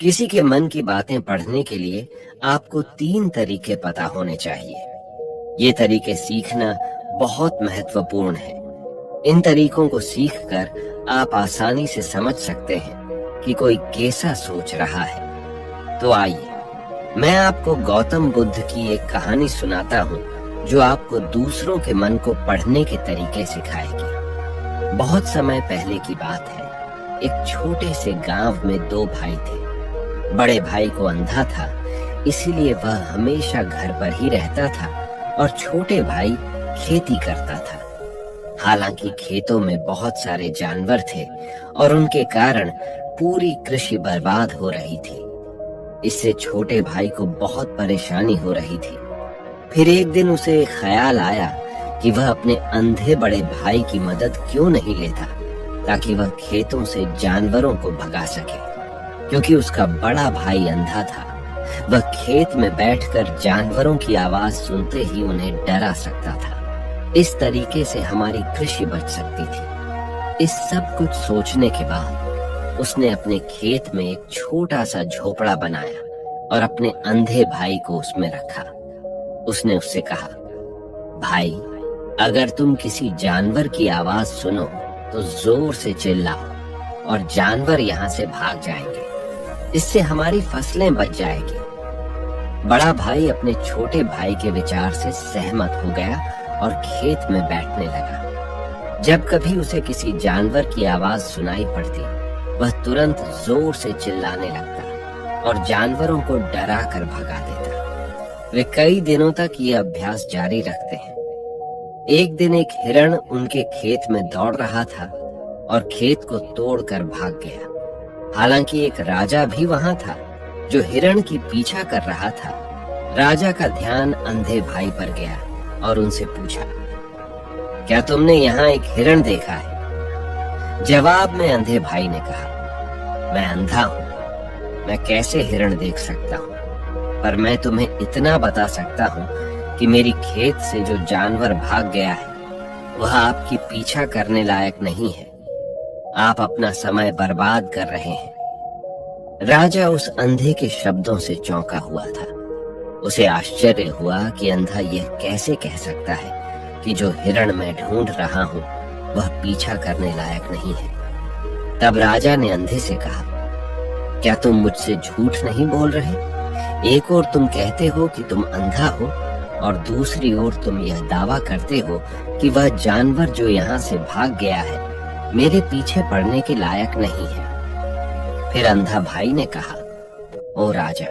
किसी के मन की बातें पढ़ने के लिए आपको 3 तरीके पता होने चाहिए। ये तरीके सीखना बहुत महत्वपूर्ण है। इन तरीकों को सीखकर आप आसानी से समझ सकते हैं कि कोई कैसा सोच रहा है। तो आइए, मैं आपको गौतम बुद्ध की एक कहानी सुनाता हूँ जो आपको दूसरों के मन को पढ़ने के तरीके सिखाएगी। बहुत समय पहले की बात है। एक छोटे से गांव में 2 भाई थे। बड़े भाई को अंधा था, इसीलिए वह हमेशा घर पर ही रहता था और छोटे भाई खेती करता था। हालांकि खेतों में बहुत सारे जानवर थे और उनके कारण पूरी कृषि बर्बाद हो रही थी। इससे छोटे भाई को बहुत परेशानी हो रही थी। फिर एक दिन उसे ख्याल आया कि वह अपने अंधे बड़े भाई की मदद क्यों नहीं लेता, ताकि वह खेतों से जानवरों को भगा सके। क्योंकि उसका बड़ा भाई अंधा था, वह खेत में बैठकर जानवरों की आवाज सुनते ही उन्हें डरा सकता था। इस तरीके से हमारी कृषि बच सकती थी। इस सब कुछ सोचने के बाद उसने अपने खेत में एक छोटा सा झोपड़ा बनाया और अपने अंधे भाई को उसमें रखा। उसने उससे कहा, भाई, अगर तुम किसी जानवर की आवाज सुनो तो जोर से चिल्लाओ और जानवर यहाँ से भाग जाएंगे। इससे हमारी फसलें बच जाएगी। बड़ा भाई अपने छोटे भाई के विचार से सहमत हो गया और खेत में बैठने लगा। जब कभी उसे किसी जानवर की आवाज सुनाई पड़ती, वह तुरंत जोर से चिल्लाने लगता और जानवरों को डरा कर भगा देता। वे कई दिनों तक ये अभ्यास जारी रखते हैं। एक दिन एक हिरण उनके खेत में दौड़ रहा था और खेत को तोड़कर भाग गया। हालांकि एक राजा भी वहां था जो हिरण की पीछा कर रहा था। राजा का ध्यान अंधे भाई पर गया और उनसे पूछा, क्या तुमने यहाँ एक हिरण देखा है? जवाब में अंधे भाई ने कहा, मैं अंधा हूँ, मैं कैसे हिरण देख सकता हूँ? पर मैं तुम्हें इतना बता सकता हूँ कि मेरी खेत से जो जानवर भाग गया है वह आपकी पीछा करने लायक नहीं है। आप अपना समय बर्बाद कर रहे हैं। राजा उस अंधे के शब्दों से चौंका हुआ था। उसे आश्चर्य हुआ कि अंधा यह कैसे कह सकता है कि जो हिरण मैं ढूंढ रहा हूँ वह पीछा करने लायक नहीं है। तब राजा ने अंधे से कहा, क्या तुम मुझसे झूठ नहीं बोल रहे? एक ओर तुम कहते हो कि तुम अंधा हो और दूसरी ओर तुम यह दावा करते हो कि वह जानवर जो यहाँ से भाग गया है मेरे पीछे पड़ने के लायक नहीं है। फिर अंधा भाई ने कहा, ओ राजा,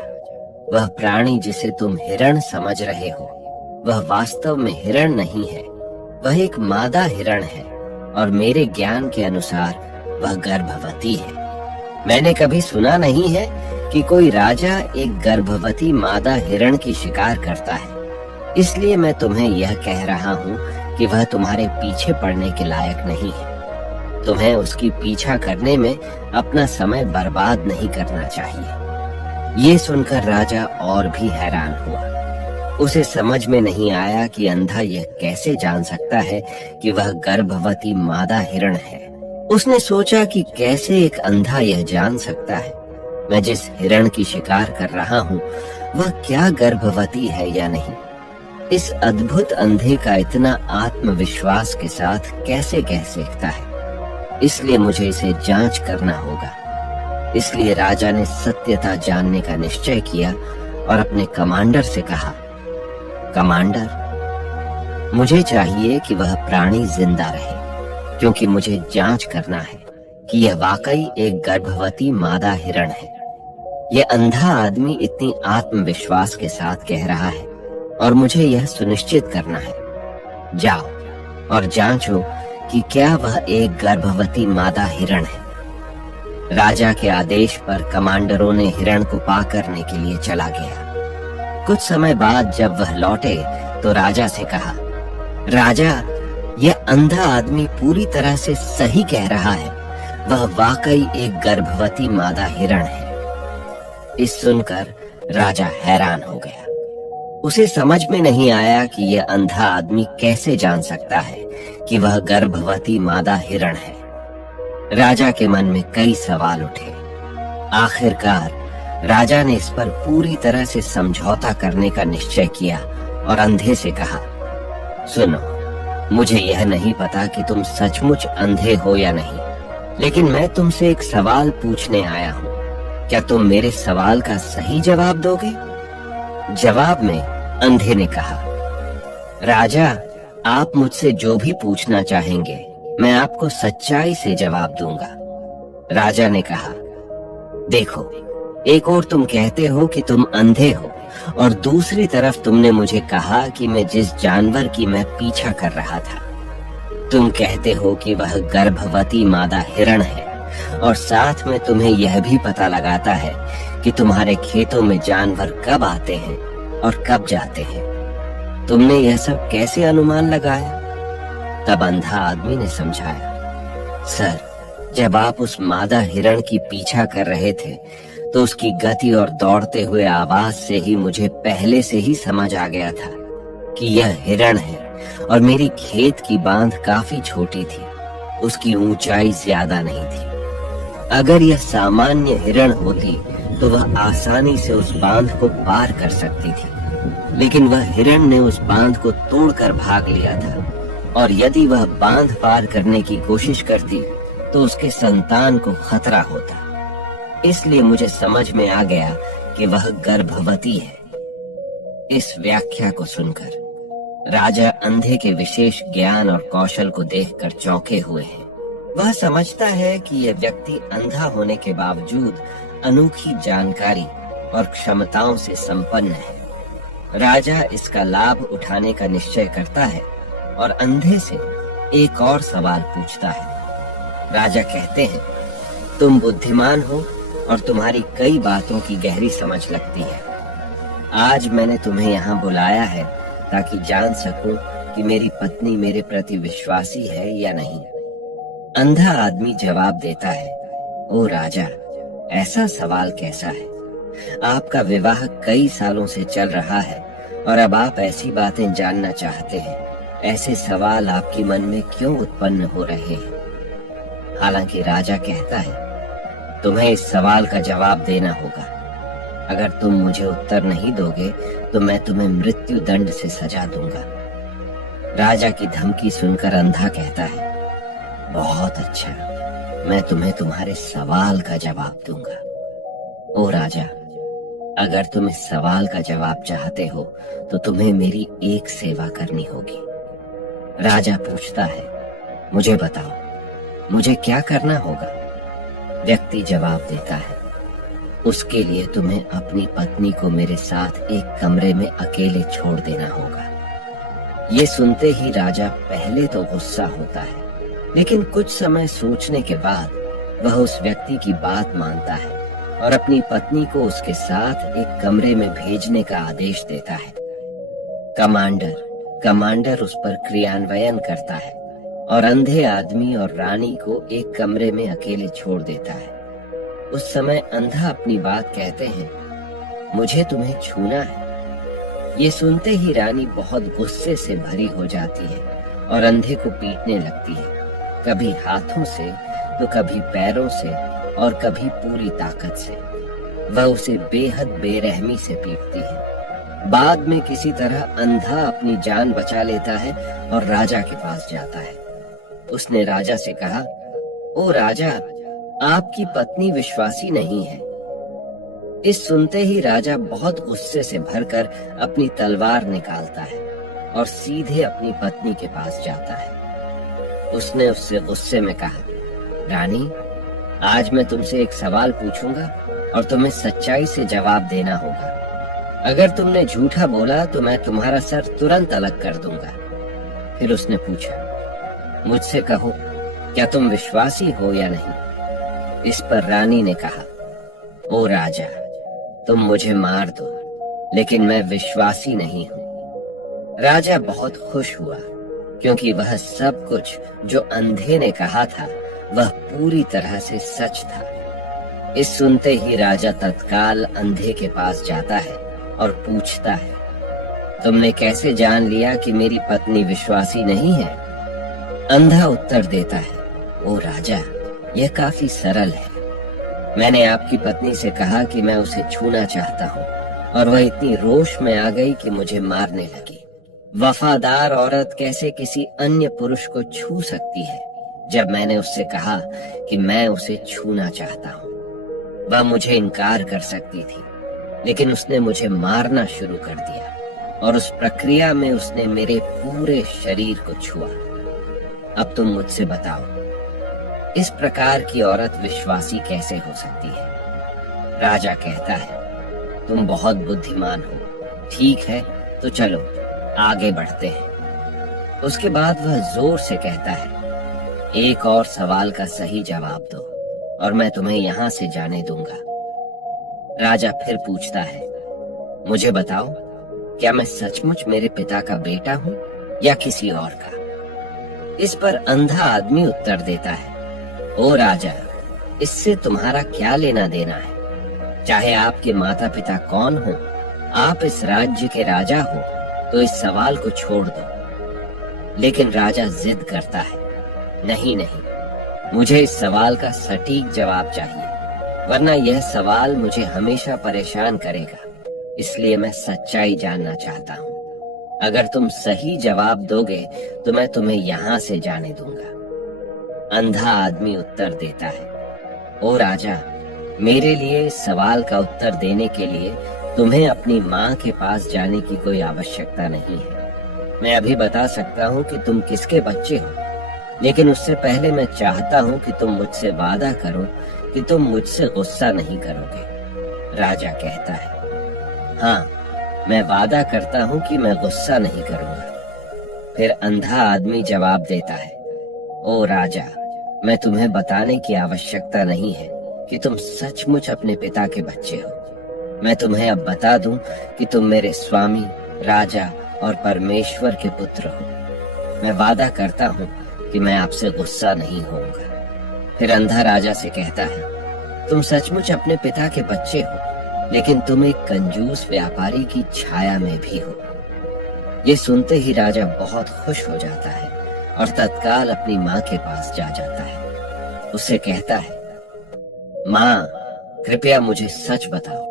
वह प्राणी जिसे तुम हिरण समझ रहे हो वह वास्तव में हिरण नहीं है। वह एक मादा हिरण है और मेरे ज्ञान के अनुसार वह गर्भवती है। मैंने कभी सुना नहीं है कि कोई राजा एक गर्भवती मादा हिरण की शिकार करता है। इसलिए मैं तुम्हें यह कह रहा हूँ कि वह तुम्हारे पीछे पड़ने के लायक नहीं है। तुम्हें उसकी पीछा करने में अपना समय बर्बाद नहीं करना चाहिए। ये सुनकर राजा और भी हैरान हुआ। उसे समझ में नहीं आया कि अंधा यह कैसे जान सकता है कि वह गर्भवती मादा हिरण है। उसने सोचा कि कैसे एक अंधा यह जान सकता है मैं जिस हिरण की शिकार कर रहा हूँ वह क्या गर्भवती है या नहीं। इस अद्भुत अंधे का इतना आत्मविश्वास के साथ कैसे कह सकता है? इसलिए मुझे इसे जांच करना होगा। इसलिए राजा ने सत्यता जानने का निश्चय किया और अपने कमांडर से कहा, कमांडर, मुझे चाहिए कि वह प्राणी जिंदा रहे, क्योंकि मुझे जांच करना है कि यह वाकई एक गर्भवती मादा हिरण है। यह अंधा आदमी इतनी आत्मविश्वास के साथ कह रहा है और मुझे यह सुनिश्चित करना है। जाओ और जांचो कि क्या वह एक गर्भवती मादा हिरण है। राजा के आदेश पर कमांडरों ने हिरण को पा करने के लिए चला गया। कुछ समय बाद जब वह लौटे तो राजा से कहा, राजा, यह अंधा आदमी पूरी तरह से सही कह रहा है। वह वाकई एक गर्भवती मादा हिरण है। इस सुनकर राजा हैरान हो गया। उसे समझ में नहीं आया कि यह अंधा आदमी कैसे जान सकता है कि वह गर्भवती मादा हिरण है। राजा के मन में कई सवाल उठे। आखिरकार राजा ने इस पर पूरी तरह से समझौता करने का निश्चय किया और अंधे से कहा, सुनो, मुझे यह नहीं पता कि तुम सचमुच अंधे हो या नहीं, लेकिन मैं तुमसे एक सवाल पूछने आया हूँ। क्या तुम मेरे सवाल का सही जवाब दोगे? जवाब में अंधे ने कहा, राजा, आप मुझसे जो भी पूछना चाहेंगे मैं आपको सच्चाई से जवाब दूंगा। राजा ने कहा, देखो, एक और तुम कहते हो कि तुम अंधे हो और दूसरी तरफ तुमने मुझे कहा कि मैं जिस जानवर की मैं पीछा कर रहा था, तुम कहते हो कि वह गर्भवती मादा हिरण है और साथ में तुम्हें यह भी पता लगाता है कि तुम्हारे खेतों में जानवर कब आते हैं और कब जाते हैं। तुमने यह सब कैसे अनुमान लगाया? तब अंधा आदमी ने समझाया, सर, जब आप उस मादा हिरण की पीछा कर रहे थे तो उसकी गति और दौड़ते हुए आवाज से ही मुझे पहले से ही समझ आ गया था कि यह हिरण है और मेरी खेत की बांध काफी छोटी थी, उसकी ऊंचाई ज्यादा नहीं थी। अगर यह सामान्य हिरण होती तो वह आसानी से उस बांध को पार कर सकती थी, लेकिन वह हिरण ने उस बांध को तोड़कर भाग लिया था और यदि वह बांध पार करने की कोशिश करती तो उसके संतान को खतरा होता। इसलिए मुझे समझ में आ गया कि वह गर्भवती है। इस व्याख्या को सुनकर राजा अंधे के विशेष ज्ञान और कौशल को देखकर चौंके हुए हैं। वह समझता है कि यह व्यक्ति अंधा होने के बावजूद अनोखी जानकारी और क्षमताओं से संपन्न है। राजा इसका लाभ उठाने का निश्चय करता है और अंधे से एक और सवाल पूछता है। राजा कहते हैं, तुम बुद्धिमान हो और तुम्हारी कई बातों की गहरी समझ लगती है। आज मैंने तुम्हें यहाँ बुलाया है ताकि जान सकूं कि मेरी पत्नी मेरे प्रति विश्वासी है या नहीं। अंधा आदमी जवाब देता है, ओ राजा, ऐसा सवाल कैसा है? आपका विवाह कई सालों से चल रहा है और अब आप ऐसी बातें जानना चाहते हैं। ऐसे सवाल आपके मन में क्यों उत्पन्न हो रहे हैं? हालांकि राजा कहता है, तुम्हें इस सवाल का जवाब देना होगा। अगर तुम मुझे उत्तर नहीं दोगे तो मैं तुम्हें मृत्यु दंड से सजा दूंगा। राजा की धमकी सुनकर अंधा कहता है, बहुत अच्छा, मैं तुम्हें तुम्हारे सवाल का जवाब दूंगा। ओ राजा, अगर तुम इस सवाल का जवाब चाहते हो तो तुम्हें मेरी एक सेवा करनी होगी। राजा पूछता है, मुझे बताओ, मुझे क्या करना होगा? व्यक्ति जवाब देता है, उसके लिए तुम्हें अपनी पत्नी को मेरे साथ एक कमरे में अकेले छोड़ देना होगा। ये सुनते ही राजा पहले तो गुस्सा होता है, लेकिन कुछ समय सोचने के बाद वह उस व्यक्ति की बात मानता है और अपनी पत्नी को उसके साथ एक कमरे में भेजने का आदेश देता है। कमांडर उस पर क्रियान्वयन करता है और अंधे आदमी और रानी को एक कमरे में अकेले छोड़ देता है। उस समय अंधा अपनी बात कहते हैं, मुझे तुम्हें छूना है। ये सुनते ही रानी बहुत गुस्से से भरी हो जाती है और अंधे को पीटने लगती है, कभी हाथों से तो कभी पैरों से और कभी पूरी ताकत से। वह उसे बेहद बेरहमी से पीटती है। बाद में किसी तरह अंधा अपनी जान बचा लेता है और राजा के पास जाता है। उसने राजा से कहा, ओ राजा, आपकी पत्नी विश्वासी नहीं है। इस सुनते ही राजा बहुत गुस्से से भरकर अपनी तलवार निकालता है और सीधे अपनी पत्नी के पास जाता है। उसने उससे गुस्से में कहा, रानी, आज मैं तुमसे एक सवाल पूछूंगा और तुम्हें सच्चाई से जवाब देना होगा। अगर तुमने झूठा बोला तो मैं तुम्हारा सर तुरंत अलग कर दूंगा। फिर उसने पूछा, मुझसे कहो, क्या तुम विश्वासी हो या नहीं? इस पर रानी ने कहा, ओ राजा, तुम मुझे मार दो, लेकिन मैं विश्वासी नहीं हूँ। राजा बहुत खुश हुआ क्योंकि वह सब कुछ जो अंधे ने कहा था वह पूरी तरह से सच था। इस सुनते ही राजा तत्काल अंधे के पास जाता है और पूछता है, तुमने कैसे जान लिया कि मेरी पत्नी विश्वासी नहीं है? अंधा उत्तर देता है, ओ राजा, यह काफी सरल है। मैंने आपकी पत्नी से कहा कि मैं उसे छूना चाहता हूँ और वह इतनी रोष में आ गई कि मुझे मारने लगी। वफादार औरत कैसे किसी अन्य पुरुष को छू सकती है जब मैंने उससे कहा कि मैं उसे छूना चाहता हूँ। वह मुझे इनकार कर सकती थी, लेकिन उसने मुझे मारना शुरू कर दिया और उस प्रक्रिया में उसने मेरे पूरे शरीर को छुआ। अब तुम मुझसे बताओ, इस प्रकार की औरत विश्वासी कैसे हो सकती है? राजा कहता है, तुम बहुत बुद्धिमान हो। ठीक है, तो चलो आगे बढ़ते हैं। उसके बाद वह जोर से कहता है, एक और सवाल का सही जवाब दो और मैं तुम्हें यहां से जाने दूंगा। राजा फिर पूछता है, मुझे बताओ, क्या मैं सचमुच मेरे पिता का बेटा हूँ या किसी और का? इस पर अंधा आदमी उत्तर देता है, ओ राजा, इससे तुम्हारा क्या लेना देना है? चाहे आपके माता पिता कौन हो, आप इस राज्य के राजा हो, तो इस सवाल को छोड़ दो। लेकिन राजा जिद करता है, नहीं नहीं, मुझे इस सवाल का सटीक जवाब चाहिए, वरना यह सवाल मुझे हमेशा परेशान करेगा। इसलिए मैं सच्चाई जानना चाहता हूँ। अगर तुम सही जवाब दोगे तो मैं तुम्हें यहाँ से जाने दूंगा। अंधा आदमी उत्तर देता है, ओ राजा, मेरे लिए इस सवाल का उत्तर देने के लिए तुम्हें अपनी माँ के पास जाने की कोई आवश्यकता नहीं है। मैं अभी बता सकता हूँ कि तुम किसके बच्चे हो, लेकिन उससे पहले मैं चाहता हूँ कि तुम मुझसे वादा करो कि तुम मुझसे गुस्सा नहीं करोगे। राजा कहता है, हाँ, मैं वादा करता हूँ कि मैं गुस्सा नहीं करूंगा। फिर अंधा आदमी जवाब देता है, ओ राजा, मैं तुम्हें बताने की आवश्यकता नहीं है कि तुम सचमुच अपने पिता के बच्चे हो। मैं तुम्हें अब बता दूं कि तुम मेरे स्वामी, राजा और परमेश्वर के पुत्र हो। मैं वादा करता हूँ कि मैं आपसे गुस्सा नहीं होऊंगा। फिर अंधा राजा से कहता है, तुम सचमुच अपने पिता के बच्चे हो, लेकिन तुम एक कंजूस व्यापारी की छाया में भी हो। ये सुनते ही राजा बहुत खुश हो जाता है और तत्काल अपनी माँ के पास जा जाता है। उससे कहता है, माँ, कृपया मुझे सच बताओ,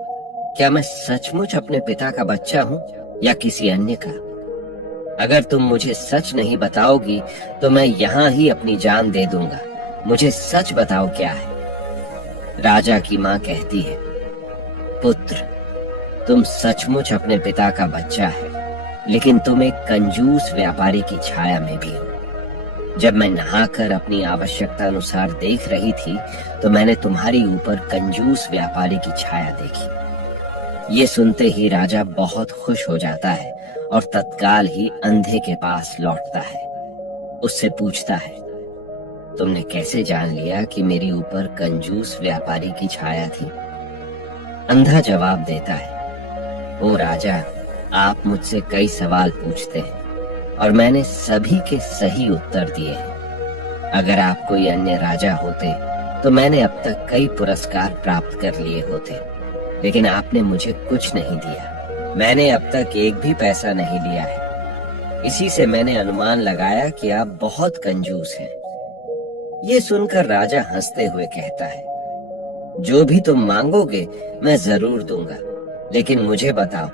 क्या मैं सचमुच अपने पिता का बच्चा हूँ या किसी अन्य का? अगर तुम मुझे सच नहीं बताओगी तो मैं यहाँ ही अपनी जान दे दूंगा। मुझे सच बताओ, क्या है? राजा की माँ कहती है, पुत्र, तुम सचमुच अपने पिता का बच्चा है, लेकिन तुम एक कंजूस व्यापारी की छाया में भी हो। जब मैं नहाकर अपनी आवश्यकता अनुसार देख रही थी तो मैंने तुम्हारी ऊपर कंजूस व्यापारी की छाया देखी। ये सुनते ही राजा बहुत खुश हो जाता है और तत्काल ही अंधे के पास लौटता है। उससे पूछता है, तुमने कैसे जान लिया कि मेरी ऊपर कंजूस व्यापारी की छाया थी? अंधा जवाब देता है, ओ राजा, आप मुझसे कई सवाल पूछते हैं और मैंने सभी के सही उत्तर दिए हैं। अगर आप कोई अन्य राजा होते तो मैंने अब तक कई पुरस्कार प्राप्त कर लिए होते, लेकिन आपने मुझे कुछ नहीं दिया। मैंने अब तक एक भी पैसा नहीं लिया है। इसी से मैंने अनुमान लगाया कि आप बहुत कंजूस हैं। ये सुनकर राजा हंसते हुए कहता है, जो भी तुम मांगोगे मैं जरूर दूंगा, लेकिन मुझे बताओ,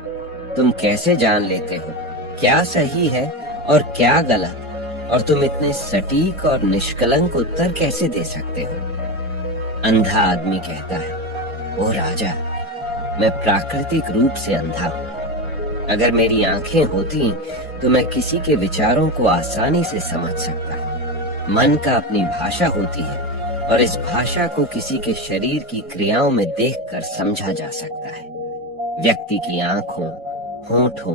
तुम कैसे जान लेते हो क्या सही है और क्या गलत, और तुम इतने सटीक और निष्कलंक उत्तर कैसे दे सकते हो? अंधा आदमी कहता है, ओ राजा, मैं प्राकृतिक रूप से अंधा हूँ। अगर मेरी आंखें होती तो मैं किसी के विचारों को आसानी से समझ सकता। मन का अपनी भाषा होती है और इस भाषा को किसी के शरीर की क्रियाओं में देखकर समझा जा सकता है। व्यक्ति की आंखों, होठों,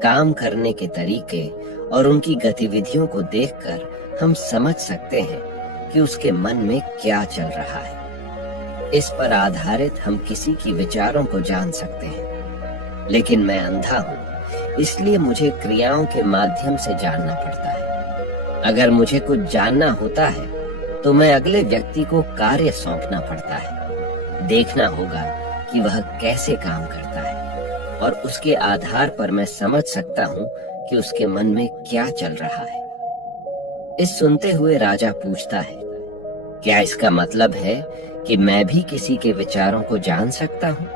काम करने के तरीके और उनकी गतिविधियों को देखकर हम समझ सकते हैं कि उसके मन में क्या चल रहा है। इस पर आधारित हम किसी की विचारों को जान सकते हैं। लेकिन मैं अंधा हूँ, इसलिए मुझे क्रियाओं के माध्यम से जानना पड़ता है। अगर मुझे कुछ जानना होता है तो मैं अगले व्यक्ति को कार्य सौंपना पड़ता है। देखना होगा कि वह कैसे काम करता है और उसके आधार पर मैं समझ सकता हूँ कि उसके मन में क्या चल रहा है। इस सुनते हुए राजा पूछता है, क्या इसका मतलब है कि मैं भी किसी के विचारों को जान सकता हूँ?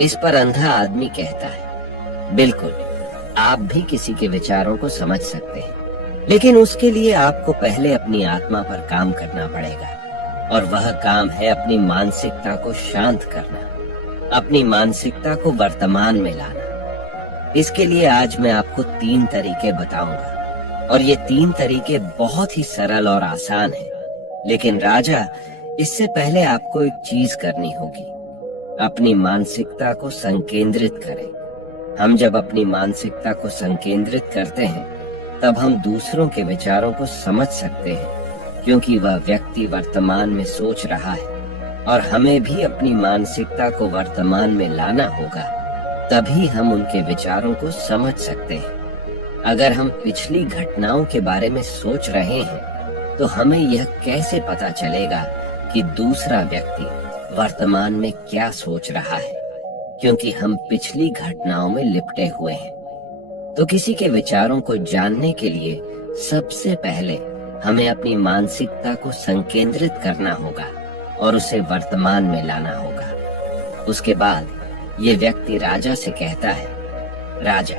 इस पर अंधा आदमी कहता है, बिल्कुल, आप भी किसी के विचारों को समझ सकते हैं, लेकिन उसके लिए आपको पहले अपनी आत्मा पर काम करना पड़ेगा, और वह काम है अपनी मानसिकता को शांत करना, अपनी मानसिकता को वर्तमान में लाना। इसके लिए आज मैं आपको 3 तरीके बताऊंगा, और ये 3 तरीके बहुत ही सरल और आसान हैं। लेकिन राजा, इससे पहले आपको एक चीज करनी होगी, अपनी मानसिकता को संकेंद्रित करें। हम जब अपनी मानसिकता को संकेंद्रित करते हैं, तब हम दूसरों के विचारों को समझ सकते हैं, क्योंकि वह व्यक्ति वर्तमान में सोच रहा है, और हमें भी अपनी मानसिकता को वर्तमान में लाना होगा, तभी हम उनके विचारों को समझ सकते हैं। अगर हम पिछली घटनाओं के बारे में सोच रहे हैं, तो हमें यह कैसे पता चलेगा कि दूसरा व्यक्ति वर्तमान में क्या सोच रहा है, क्योंकि हम पिछली घटनाओं में लिपटे हुए हैं। तो किसी के विचारों को जानने के लिए सबसे पहले हमें अपनी मानसिकता को संकेंद्रित करना होगा और उसे वर्तमान में लाना होगा। उसके बाद ये व्यक्ति राजा से कहता है, राजा,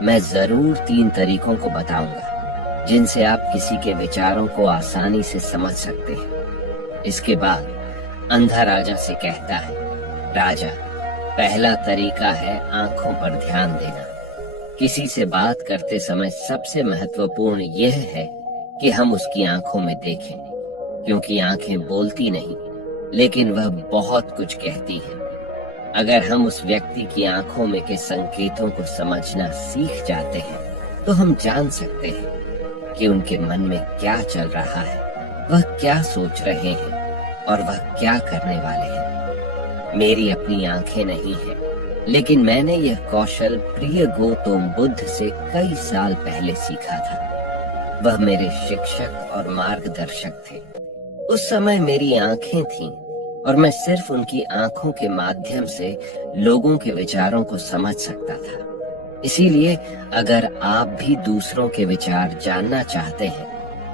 मैं जरूर 3 तरीकों को बताऊंगा जिनसे आप किसी के विचारों को आसानी से समझ सकते हैं। इसके बाद अंधा राजा से कहता है, राजा, पहला तरीका है आंखों पर ध्यान देना। किसी से बात करते समय सबसे महत्वपूर्ण यह है कि हम उसकी आंखों में देखें, क्योंकि आंखें बोलती नहीं, लेकिन वह बहुत कुछ कहती हैं। अगर हम उस व्यक्ति की आंखों में के संकेतों को समझना सीख जाते हैं, तो हम जान सकते हैं कि उनके मन में क्या चल रहा है, वह क्या सोच रहे हैं और वह क्या करने वाले हैं। मेरी अपनी आंखें नहीं हैं, लेकिन मैंने यह कौशल प्रिय गौतम बुद्ध से कई साल पहले सीखा था। वह मेरे शिक्षक और मार्गदर्शक थे। उस समय मेरी आंखें थीं और मैं सिर्फ उनकी आंखों के माध्यम से लोगों के विचारों को समझ सकता था। इसीलिए अगर आप भी दूसरों के विचार जानना चाहते हैं,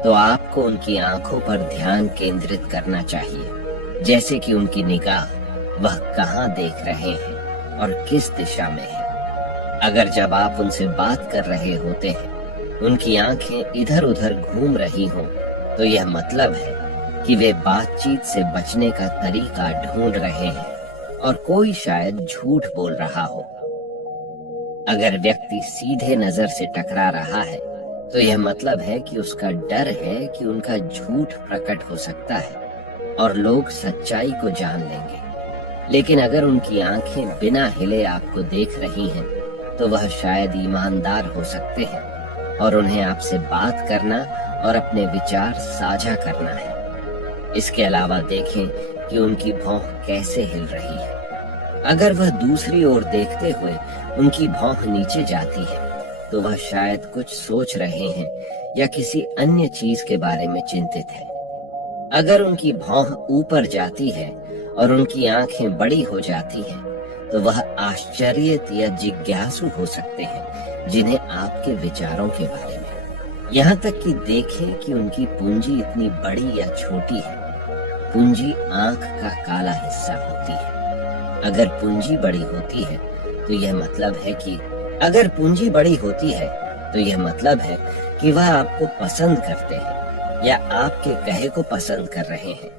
तो आपको उनकी आंखों पर ध्यान केंद्रित करना चाहिए, जैसे कि उनकी निगाह वह कहाँ देख रहे हैं और किस दिशा में है। अगर जब आप उनसे बात कर रहे होते हैं, उनकी आंखें इधर उधर घूम रही हों, तो यह मतलब है कि वे बातचीत से बचने का तरीका ढूंढ रहे हैं और कोई शायद झूठ बोल रहा हो। अगर व्यक्ति सीधे नजर से टकरा रहा है, तो यह मतलब है कि उसका डर है कि उनका झूठ प्रकट हो सकता है और लोग सच्चाई को जान लेंगे। लेकिन अगर उनकी आंखें बिना हिले आपको देख रही हैं, तो वह शायद ईमानदार हो सकते हैं और उन्हें आपसे बात करना और अपने विचार साझा करना है। इसके अलावा देखें कि उनकी भौं कैसे हिल रही है। अगर वह दूसरी ओर देखते हुए उनकी भौं नीचे जाती है, तो वह शायद कुछ सोच रहे हैं या किसी अन्य चीज के बारे में चिंतित है। अगर उनकी भौं ऊपर जाती है और उनकी आंखें बड़ी हो जाती हैं, तो वह आश्चर्यित या जिज्ञासु हो सकते हैं जिन्हें आपके विचारों के बारे में। यहाँ तक कि देखें कि उनकी पूंजी इतनी बड़ी या छोटी है। पूंजी आंख का काला हिस्सा होती है। अगर पूंजी बड़ी होती है, तो यह मतलब है कि वह आपको पसंद करते हैं या आपके कहे को पसंद कर रहे हैं।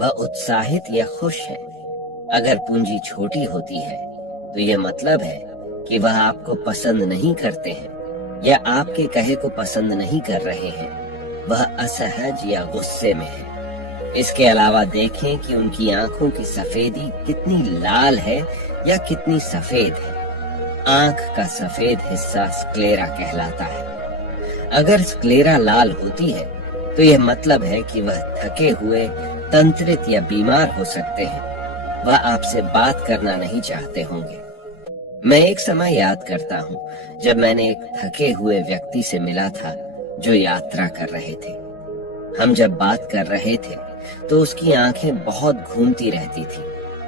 वह उत्साहित या खुश है। अगर पूंजी छोटी होती है, तो यह मतलब है कि वह आपको पसंद नहीं करते हैं या आपके कहे को पसंद नहीं कर रहे हैं। वह असहज या गुस्से में है। इसके अलावा देखें कि उनकी आंखों की सफेदी कितनी लाल है या कितनी सफेद है। आंख का सफेद हिस्सा स्क्लेरा कहलाता है। अगर स्क्लेरा लाल होती है, तो यह मतलब है कि वह थके हुए, तंत्रित या बीमार हो सकते हैं। वह आपसे बात करना नहीं चाहते होंगे। मैं एक समय याद करता हूँ जब मैंने एक थके हुए व्यक्ति से मिला था जो यात्रा कर रहे थे। हम जब बात कर रहे थे, तो उसकी आंखें बहुत घूमती रहती थी,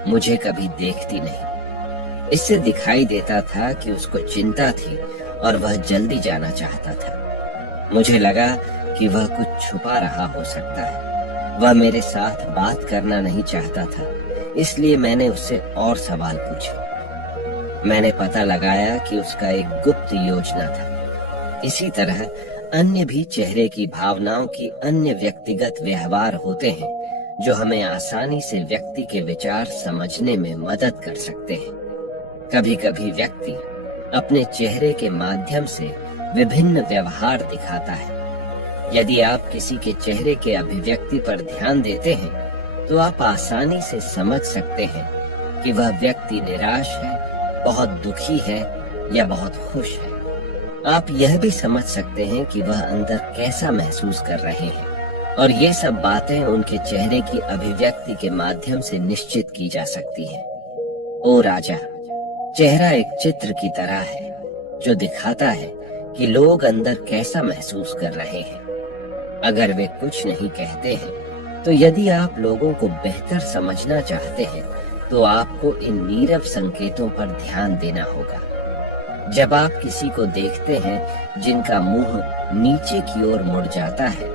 मुझे कभी देखती नहीं। इससे दिखाई देता था कि उसको चिंता थी और वह जल्दी जाना चाहता था। मुझे लगा कि वह कुछ छुपा रहा हो सकता है। वह मेरे साथ बात करना नहीं चाहता था, इसलिए मैंने उससे और सवाल पूछे। मैंने पता लगाया कि उसका एक गुप्त योजना था। इसी तरह अन्य भी चेहरे की भावनाओं की अन्य व्यक्तिगत व्यवहार होते हैं जो हमें आसानी से व्यक्ति के विचार समझने में मदद कर सकते हैं। कभी कभी व्यक्ति अपने चेहरे के माध्यम से विभिन्न व्यवहार दिखाता है। यदि आप किसी के चेहरे के अभिव्यक्ति पर ध्यान देते हैं तो आप आसानी से समझ सकते हैं कि वह व्यक्ति निराश है, बहुत दुखी है या बहुत खुश है। आप यह भी समझ सकते हैं कि वह अंदर कैसा महसूस कर रहे हैं, और ये सब बातें उनके चेहरे की अभिव्यक्ति के माध्यम से निश्चित की जा सकती हैं। ओ राजा, चेहरा एक चित्र की तरह है जो दिखाता है कि लोग अंदर कैसा महसूस कर रहे हैं। अगर वे कुछ नहीं कहते हैं, तो यदि आप लोगों को बेहतर समझना चाहते हैं तो आपको इन नीरव संकेतों पर ध्यान देना होगा। जब आप किसी को देखते हैं जिनका मुंह नीचे की ओर मुड़ जाता है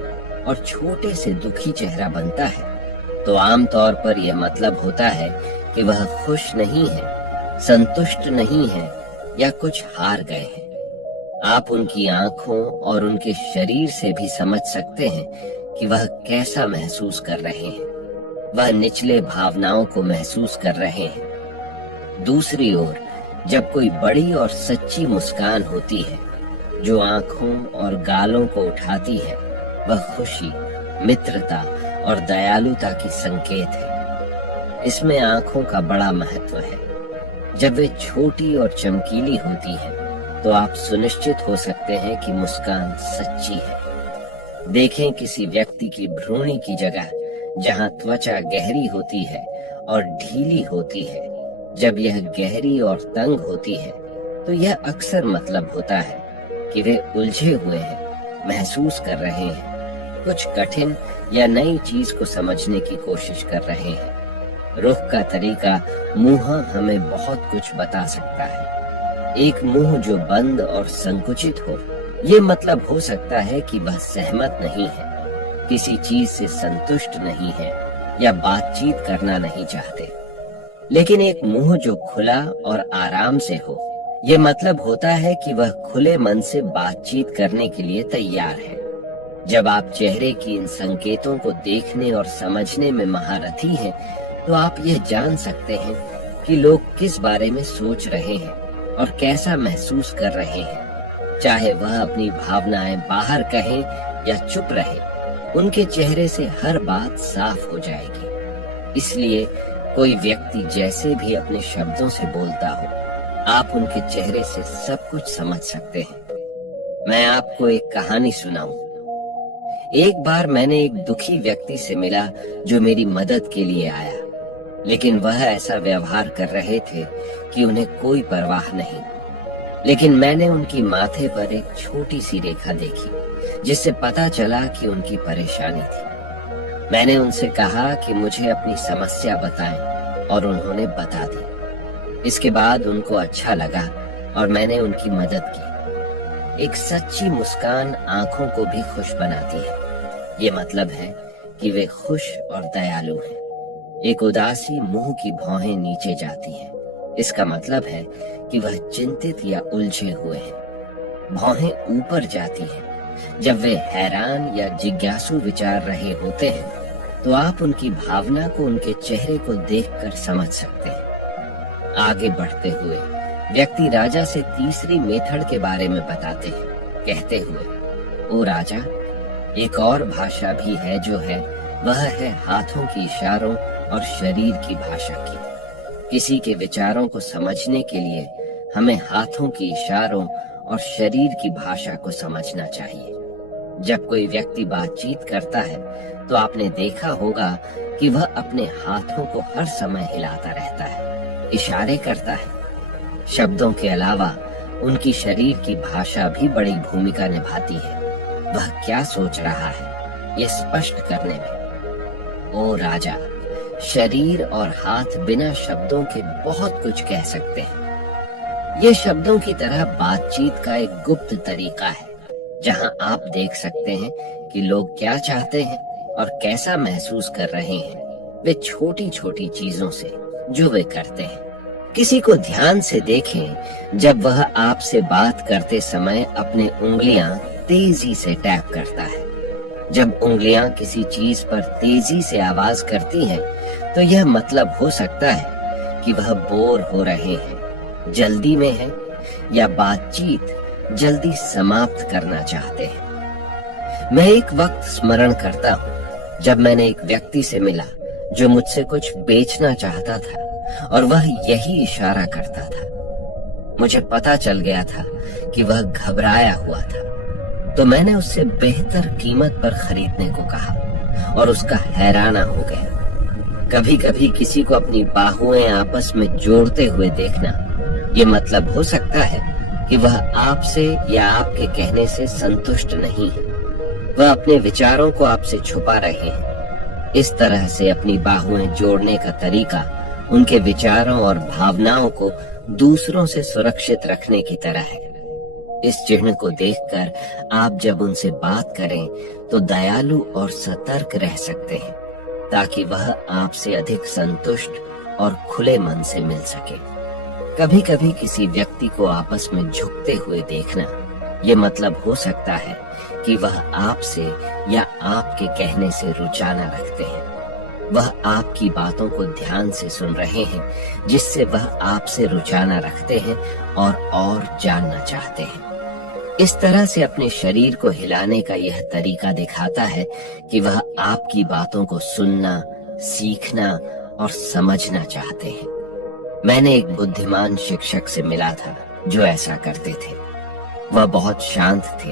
और छोटे से दुखी चेहरा बनता है, तो आमतौर पर यह मतलब होता है कि वह खुश नहीं है, संतुष्ट नहीं है या कुछ हार गए हैं। आप उनकी आंखों और उनके शरीर से भी समझ सकते हैं कि वह कैसा महसूस कर रहे हैं। वह निचले भावनाओं को महसूस कर रहे हैं। दूसरी ओर, जब कोई बड़ी और सच्ची मुस्कान होती है जो आंखों और गालों को उठाती है, वह खुशी, मित्रता और दयालुता की संकेत है। इसमें आंखों का बड़ा महत्व है। जब वे छोटी और चमकीली होती है तो आप सुनिश्चित हो सकते हैं कि मुस्कान सच्ची है। देखें किसी व्यक्ति की भ्रूणी की जगह जहां त्वचा गहरी होती है और ढीली होती है, जब यह गहरी और तंग होती है तो यह अक्सर मतलब होता है कि वे उलझे हुए हैं, महसूस कर रहे हैं, कुछ कठिन या नई चीज को समझने की कोशिश कर रहे हैं। रुख का तरीका मुंह हमें बहुत कुछ बता सकता है। एक मुंह जो बंद और संकुचित हो, ये मतलब हो सकता है कि वह सहमत नहीं है, किसी चीज से संतुष्ट नहीं है या बातचीत करना नहीं चाहते। लेकिन एक मुंह जो खुला और आराम से हो, ये मतलब होता है कि वह खुले मन से बातचीत करने के लिए तैयार है। जब आप चेहरे की इन संकेतों को देखने और समझने में महारथी हैं, तो आप यह जान सकते हैं कि लोग किस बारे में सोच रहे हैं और कैसा महसूस कर रहे हैं। चाहे वह अपनी भावनाएं बाहर कहें या चुप रहे, उनके चेहरे से हर बात साफ हो जाएगी। इसलिए कोई व्यक्ति जैसे भी अपने शब्दों से बोलता हो, आप उनके चेहरे से सब कुछ समझ सकते हैं। मैं आपको एक कहानी सुनाऊं। एक बार मैंने एक दुखी व्यक्ति से मिला जो मेरी मदद के लिए आया, लेकिन वह ऐसा व्यवहार कर रहे थे कि उन्हें कोई परवाह नहीं। लेकिन मैंने उनकी माथे पर एक छोटी सी रेखा देखी जिससे पता चला कि उनकी परेशानी थी। मैंने उनसे कहा कि मुझे अपनी समस्या बताएं और उन्होंने बता दी। इसके बाद उनको अच्छा लगा और मैंने उनकी मदद की। एक सच्ची मुस्कान आंखों को भी खुश बनाती है। ये मतलब है कि वे खुश और दयालु हैं। एक उदासी मुंह की भौहें नीचे जाती हैं। इसका मतलब है कि वह चिंतित या उलझे हुए हैं। भौहें ऊपर जाती हैं जब वे हैरान या जिज्ञासु विचार रहे होते हैं, तो आप उनकी भावना को उनके चेहरे को देखकर समझ सकते हैं। आगे बढ़ते हुए व्यक्ति राजा से तीसरी मेथड के बारे में बताते हैं, कहते हुए, ओ राजा, एक और भाषा भी है जो है, वह है हाथों की इशारों और शरीर की भाषा की। किसी के विचारों को समझने के लिए हमें हाथों की इशारों और शरीर की भाषा को समझना चाहिए। जब कोई व्यक्ति बातचीत करता है तो आपने देखा होगा कि वह अपने हाथों को हर समय हिलाता रहता है, इशारे करता है। शब्दों के अलावा उनकी शरीर की भाषा भी बड़ी भूमिका निभाती है। वह क्या सोच रहा है, ये स्पष्ट करने में। ओ राजा, शरीर और हाथ बिना शब्दों के बहुत कुछ कह सकते हैं। ये शब्दों की तरह बातचीत का एक गुप्त तरीका है, जहां आप देख सकते हैं कि लोग क्या चाहते हैं और कैसा महसूस कर रहे हैं वे छोटी छोटी चीजों से जो वे करते हैं। किसी को ध्यान से देखें जब वह आपसे बात करते समय अपनी उंगलियां तेजी से टैप करता है। जब उंगलियां किसी चीज पर तेजी से आवाज करती हैं, तो यह मतलब हो सकता है कि वह बोर हो रहे हैं, जल्दी में हैं या बातचीत जल्दी समाप्त करना चाहते हैं। मैं एक वक्त स्मरण करता हूँ जब मैंने एक व्यक्ति से मिला जो मुझसे कुछ बेचना चाहता था और वह यही इशारा करता था। मुझे पता चल गया था कि वह घबराया हुआ था, तो मैंने उससे बेहतर कीमत पर खरीदने को कहा और उसका हैराना हो गया। कभी कभी किसी को अपनी बाहुएं आपस में जोड़ते हुए देखना, ये मतलब हो सकता है कि वह आपसे या आपके कहने से संतुष्ट नहीं है। वह अपने विचारों को आपसे छुपा रहे हैं। इस तरह से अपनी बाहुएं जोड़ने का तरीका उनके विचारों और भावनाओं को दूसरों से सुरक्षित रखने की तरह है। इस चिन्ह को देखकर आप जब उनसे बात करें तो दयालु और सतर्क रह सकते हैं, ताकि वह आपसे अधिक संतुष्ट और खुले मन से मिल सके। कभी कभी किसी व्यक्ति को आपस में झुकते हुए देखना, ये मतलब हो सकता है कि वह आपसे या आपके कहने से रुचाना रखते हैं। वह आपकी बातों को ध्यान से सुन रहे हैं, जिससे वह आपसे रुचाना रखते हैं और जानना चाहते हैं। इस तरह से अपने शरीर को हिलाने का यह तरीका दिखाता है कि वह आपकी बातों को सुनना, सीखना और समझना चाहते हैं। मैंने एक बुद्धिमान शिक्षक से मिला था जो ऐसा करते थे। वह बहुत शांत थे,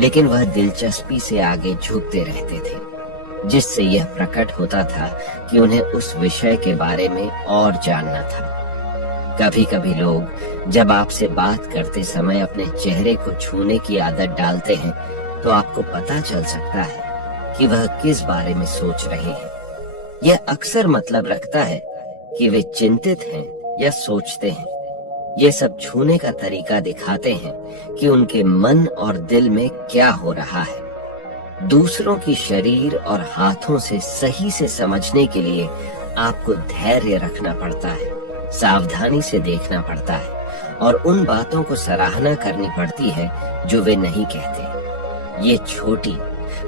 लेकिन वह दिलचस्पी से आगे झुकते रहते थे, जिससे यह प्रकट होता था कि उन्हें उस विषय के बारे में और जानना था। कभी कभी लोग जब आपसे बात करते समय अपने चेहरे को छूने की आदत डालते हैं, तो आपको पता चल सकता है कि वह किस बारे में सोच रहे हैं। यह अक्सर मतलब रखता है कि वे चिंतित हैं या सोचते हैं। ये सब छूने का तरीका दिखाते हैं कि उनके मन और दिल में क्या हो रहा है। दूसरों की शरीर और हाथों से सही से समझने के लिए आपको धैर्य रखना पड़ता है, सावधानी से देखना पड़ता है और उन बातों को सराहना करनी पड़ती है जो वे नहीं कहते। ये छोटी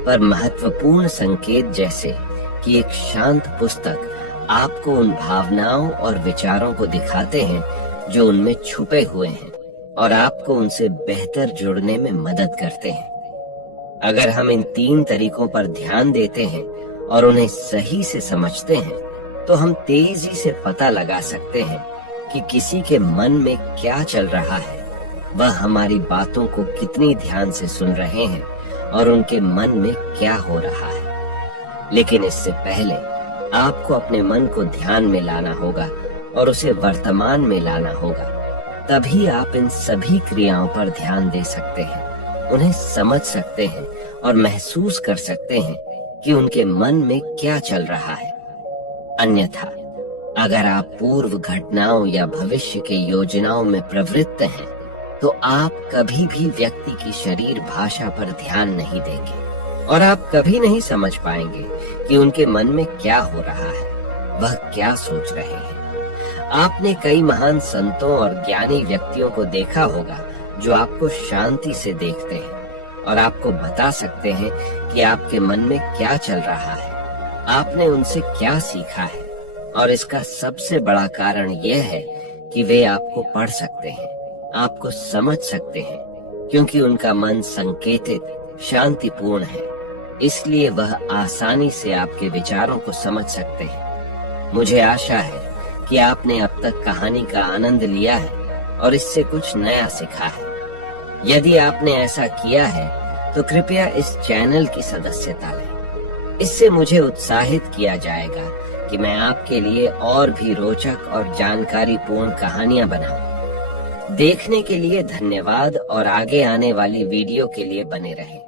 पर महत्वपूर्ण संकेत, जैसे कि एक शांत पुस्तक, आपको उन भावनाओं और विचारों को दिखाते हैं जो उनमें छुपे हुए हैं और आपको उनसे बेहतर जुड़ने में मदद करते हैं। अगर हम इन 3 तरीकों पर ध्यान देते हैं और उन्हें सही से समझते हैं, तो हम तेजी से पता लगा सकते हैं कि किसी के मन में क्या चल रहा है, वह हमारी बातों को कितनी ध्यान से सुन रहे हैं और उनके मन में क्या हो रहा है। लेकिन इससे पहले आपको अपने मन को ध्यान में लाना होगा और उसे वर्तमान में लाना होगा। तभी आप इन सभी क्रियाओं पर ध्यान दे सकते हैं, उन्हें समझ सकते हैं और महसूस कर सकते हैं कि उनके मन में क्या चल रहा है। अन्यथा अगर आप पूर्व घटनाओं या भविष्य के योजनाओं में प्रवृत्त हैं, तो आप कभी भी व्यक्ति की शरीर भाषा पर ध्यान नहीं देंगे और आप कभी नहीं समझ पाएंगे कि उनके मन में क्या हो रहा है, वह क्या सोच रहे हैं। आपने कई महान संतों और ज्ञानी व्यक्तियों को देखा होगा जो आपको शांति से देखते हैं और आपको बता सकते हैं कि आपके मन में क्या चल रहा है, आपने उनसे क्या सीखा है। और इसका सबसे बड़ा कारण यह है कि वे आपको पढ़ सकते हैं, आपको समझ सकते हैं, क्योंकि उनका मन संकेतित, शांतिपूर्ण है, इसलिए वह आसानी से आपके विचारों को समझ सकते हैं। मुझे आशा है कि आपने अब तक कहानी का आनंद लिया है और इससे कुछ नया सीखा है। यदि आपने ऐसा किया है तो कृपया इस चैनल की सदस्यता लें। इससे मुझे उत्साहित किया जाएगा कि मैं आपके लिए और भी रोचक और जानकारीपूर्ण कहानियां बनाऊं। देखने के लिए धन्यवाद और आगे आने वाली वीडियो के लिए बने रहें।